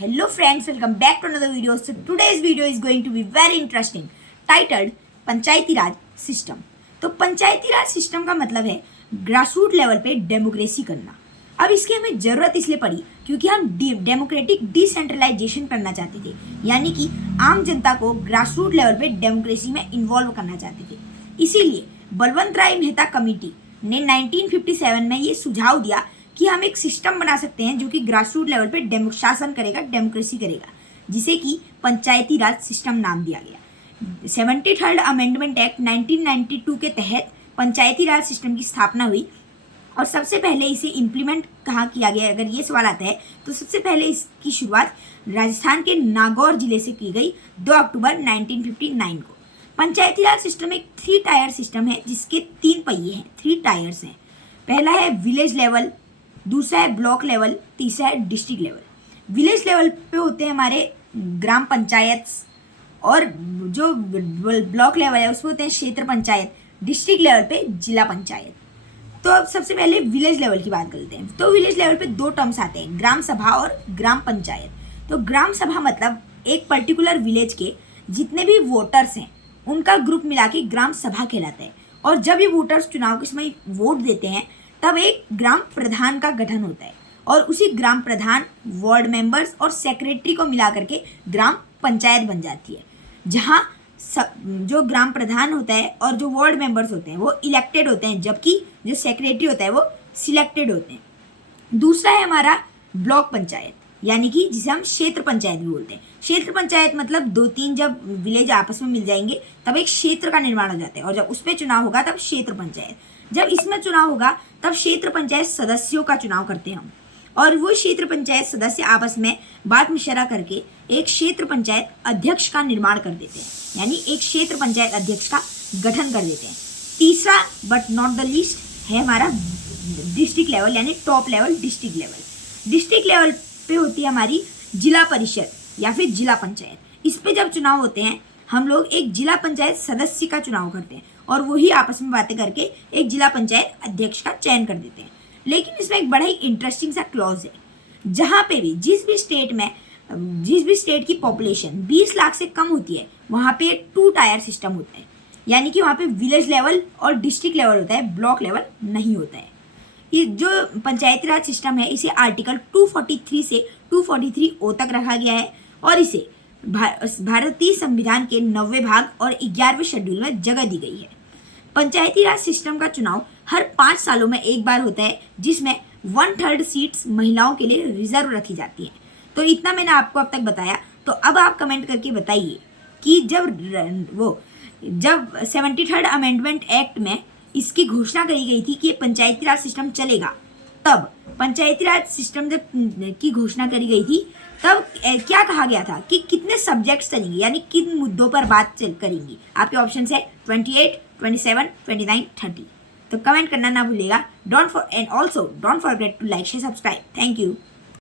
Hello friends, welcome back to another video. So today's video is going to be very interesting, titled Panchayati Raj system. तो पंचायती राज system का मतलब है grassroot level पे democracy करना। अब इसकी हमें ज़रूरत इसलिए पड़ी क्योंकि हम डेमोक्रेटिक डिसेंट्रलाइजेशन करना चाहते थे, यानी कि आम जनता को ग्रासरूट लेवल पे डेमोक्रेसी में इन्वॉल्व करना चाहते थे। इसीलिए बलवंत राय मेहता कमेटी ने 1957 में ये सुझाव दिया कि हम एक सिस्टम बना सकते हैं जो कि ग्रासरूट लेवल पे शासन करेगा, डेमोक्रेसी करेगा, जिसे कि पंचायती राज सिस्टम नाम दिया गया। 73rd अमेंडमेंट एक्ट 1992 के तहत पंचायती राज सिस्टम की स्थापना हुई और सबसे पहले इसे इम्प्लीमेंट कहाँ किया गया, अगर ये सवाल आता है तो सबसे पहले इसकी शुरुआत राजस्थान के नागौर जिले से की गई 2 अक्टूबर 1959 को। पंचायती राज सिस्टम एक 3 टायर सिस्टम है जिसके 3 पहिए हैं, 3 टायर्स हैं। पहला है विलेज लेवल, दूसरा है ब्लॉक लेवल, तीसरा है डिस्ट्रिक्ट लेवल। विलेज लेवल पे होते हैं हमारे ग्राम पंचायत और जो ब्लॉक लेवल है उसमें होते हैं क्षेत्र पंचायत, डिस्ट्रिक्ट लेवल पे जिला पंचायत। तो अब सबसे पहले विलेज लेवल की बात करते हैं। तो विलेज लेवल पे 2 टर्म्स आते हैं, ग्राम सभा और ग्राम पंचायत। तो ग्राम सभा मतलब एक पर्टिकुलर विलेज के जितने भी वोटर्स हैं उनका ग्रुप मिला के ग्राम सभा कहलाता है। और जब ये वोटर्स चुनाव के समय वोट देते हैं तब एक ग्राम प्रधान का गठन होता है और उसी ग्राम प्रधान, वार्ड मेंबर्स और सेक्रेटरी को मिला करके ग्राम पंचायत बन जाती है, जहाँ जो ग्राम प्रधान होता है और जो वार्ड मेंबर्स होते हैं वो इलेक्टेड होते हैं, जबकि जो सेक्रेटरी होता है वो सिलेक्टेड होते हैं। दूसरा है हमारा ब्लॉक पंचायत, यानी कि जिसे हम क्षेत्र पंचायत भी बोलते हैं। क्षेत्र पंचायत मतलब 2-3 जब विलेज आपस में मिल जाएंगे तब एक क्षेत्र का निर्माण हो जाता है और जब उसमें चुनाव होगा तब क्षेत्र पंचायत। जब इसमें चुनाव होगा तब क्षेत्र पंचायत सदस्यों का चुनाव करते हैं हम, और वो क्षेत्र पंचायत सदस्य आपस में बात मशवरा करके एक क्षेत्र पंचायत अध्यक्ष का निर्माण कर देते हैं, यानी एक क्षेत्र पंचायत अध्यक्ष का गठन कर देते हैं। तीसरा बट नॉट द लीस्ट है हमारा डिस्ट्रिक्ट लेवल, यानी top level district level. District level पे होती है हमारी जिला परिषद या फिर जिला पंचायत। इस पे जब चुनाव होते हैं हम लोग एक जिला पंचायत सदस्य का चुनाव करते हैं और वही आपस में बातें करके एक जिला पंचायत अध्यक्ष का चयन कर देते हैं। लेकिन इसमें एक बड़ा ही इंटरेस्टिंग सा क्लॉज है, जहाँ पे भी जिस भी स्टेट की पॉपुलेशन 20 लाख से कम होती है वहाँ पे 2 टायर सिस्टम होता है, यानी कि वहाँ पे विलेज लेवल और डिस्ट्रिक्ट लेवल होता है, ब्लॉक लेवल नहीं होता है। ये जो पंचायती राज सिस्टम है इसे आर्टिकल 243 से 243 तक रखा गया है और इसे भारतीय संविधान के 90वें भाग और 11वें शेड्यूल में जगह दी गई है। पंचायती राज सिस्टम का चुनाव हर 5 सालों में एक बार होता है, जिसमें 1/3 सीट्स महिलाओं के लिए रिजर्व रखी जाती हैं। तो इतना मैंने आपको अब तक बताया। तो अब आप कमेंट करके बताइए कि जब 73rd अमेंडमेंट एक्ट में इसकी घोषणा करी गई थी कि पंचायती राज सिस्टम चलेगा, तब पंचायती राज सिस्टम जब की घोषणा करी गई थी तब क्या कहा गया था कि कितने सब्जेक्ट्स चलेंगे, यानी किन मुद्दों पर बात करेंगी। आपके ऑप्शन है 28, 27, 29, 30। तो कमेंट करना ना भूलिएगा। Don't forget to like, share, subscribe. Thank you.